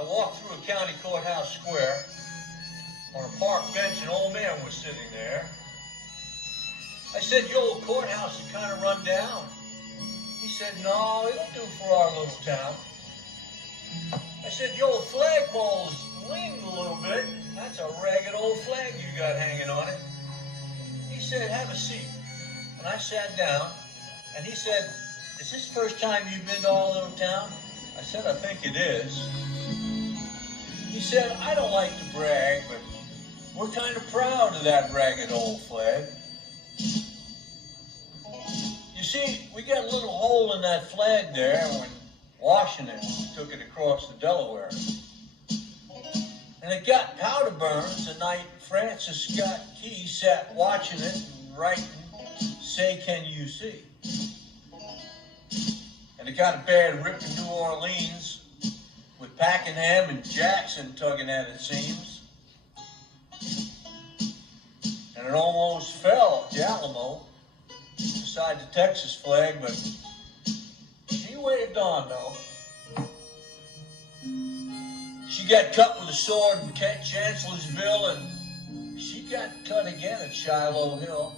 I walked through a county courthouse square. On a park bench, an old man was sitting there. I said, "Your old courthouse is kind of run down." He said, "No, it'll do for our little town." I said, "Your old flagpole's leaning a little bit. That's a ragged old flag you got hanging on it." He said, "Have a seat." And I sat down, and he said, "Is this the first time you've been to our little town?" I said, "I think it is." He said, "I don't like to brag, but we're kind of proud of that ragged old flag. You see, we got a little hole in that flag there when Washington took it across the Delaware. And it got powder burns the night Francis Scott Key sat watching it and writing, 'Say, can you see?' And it got a bad rip in New Orleans with Pakenham and Jackson tugging at its seams. And it almost fell at the Alamo beside the Texas flag, but she waved on, though. She got cut with a sword in Chancellorsville, and she got cut again at Shiloh Hill.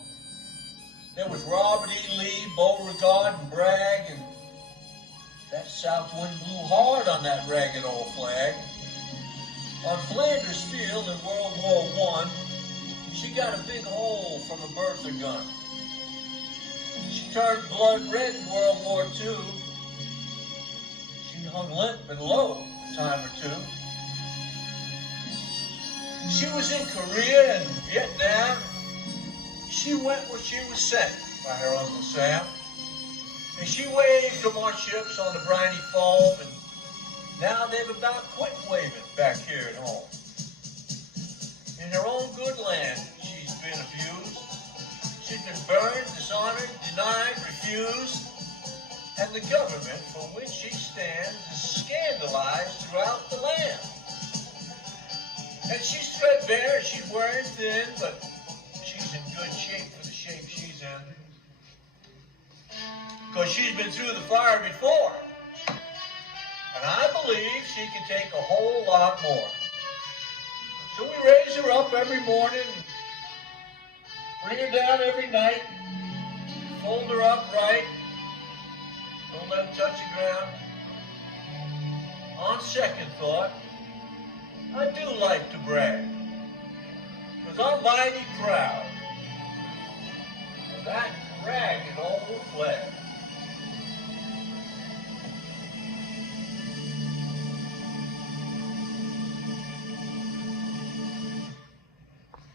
There was Robert E. Lee, Beauregard, and Bragg, and that south wind blew hard on that ragged old flag. On Flanders Field in World War I, she got a big hole from a Bertha gun. She turned blood red in World War II. She hung limp and low a time or two. She was in Korea and Vietnam. She went where she was sent by her Uncle Sam. And she waved from our ships on the briny foam, and now they've about quit waving back here at home. In her own good land, she's been abused. She's been burned, dishonored, denied, refused. And the government for which she stands is scandalized throughout the land. And she's threadbare, and she's wearing thin, but she's in good shape for the shape she's in. Because she's been through the fire before. And I believe she can take a whole lot more. So we raise her up every morning, bring her down every night, fold her up right, don't let her touch the ground. On second thought, I do like to brag, because I'm mighty proud of that ragged old flag.